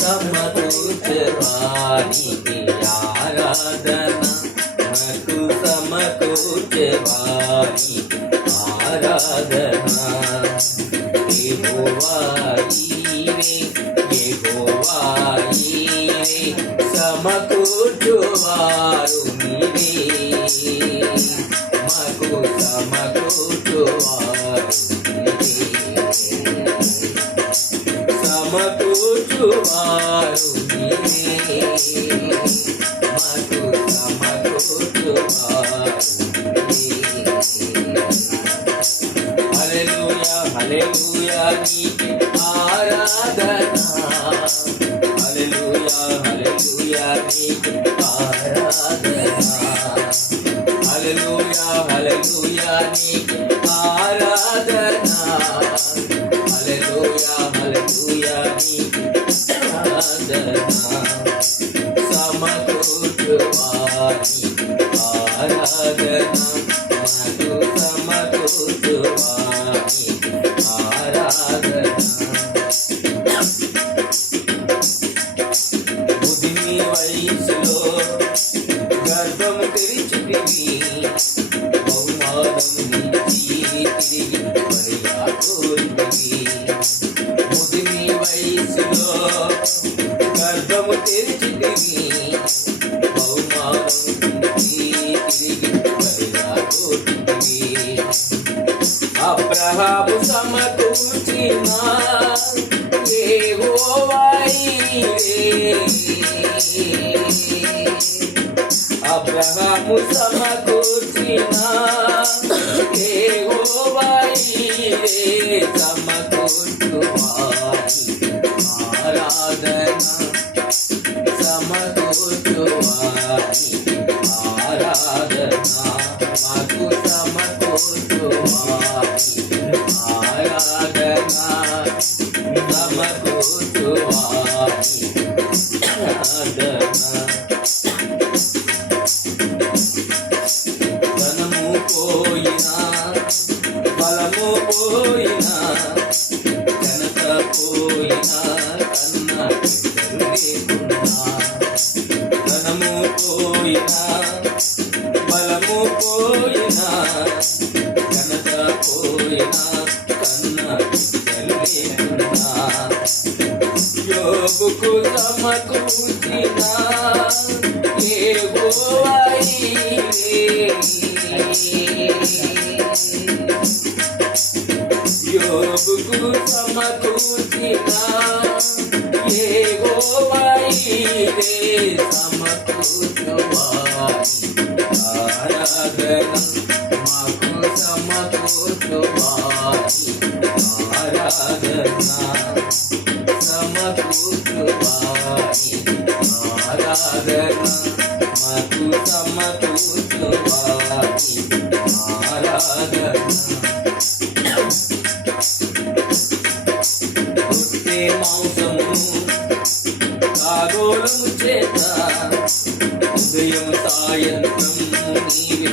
సమకూర్చవానికి ఆరాధన. నాకు సమకూర్చవానికి ఆరాధన. యెహోవా ఈవే సమకూర్చువారు నీవే. సమకూర్చువారు సమకూర్చువారు మాకు సమకూర్చువారు నీవే హల్లెలూయా నీకే ఆరాధన ఆరాధన సమకూర్చువారి ఆరాధన మాకు సమకూర్చువారి ఆరాధన ముదిమి వయసులో గర్భము తెరిచితివి బహుమానం నిచ్చి తిరిగి పడిగా కోరితివి ముదిమి వయసులో గర్భము తెరిచితివి బహుమానం నిచ్చి తిరిగి పడిగా అబ్రహాము సమకూర్చిన అబ్రహాము సమకూర్చిన ధనము పోయినా బలము పోయినా ఘనత పోయినా కన్నా లేకున్నా ధనము పోయినా బలము పోయినా యోగుకు సమకూర్చిన యోగుకు సమకూర్చిన ఏగోవాయిరే సమకూర్చువారి ఆరాధన మాకు సమకూర్చువారి ఆరాధన సమకూర్చువారి ఆరాధన మాకు సమకూర్చువారి ఆరాధన మాంసము కాగోళము చేత ఉదయం సాయంత్రం నీవే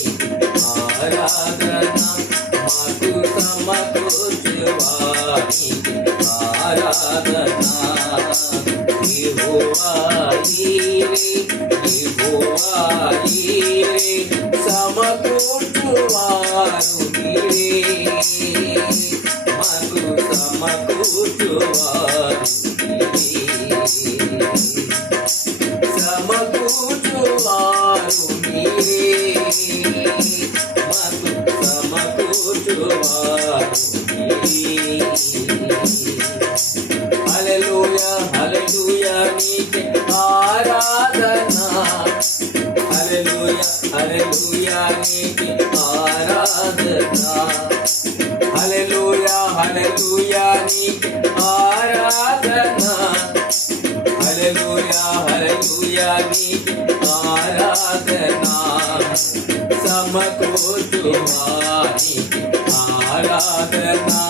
సమకూర్చువారి ఆరాధన సమకూర్చువారు మాకు సమకూర్చువారు హల్లెలూయా హల్లెలూయా నీకే ఆరాధన. హల్లెలూయా హల్లెలూయా నీకే ఆరాధన హల్లెలూయా హల్లెలూయా నీకే ఆరాధన. హల్లెలూయా హల్లెలూయా నీ ఆరాధనా సమకూర్చువానికి ఆరాధనా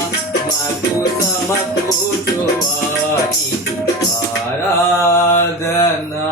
మాకు సమకూర్చువానికి ఆరాధనా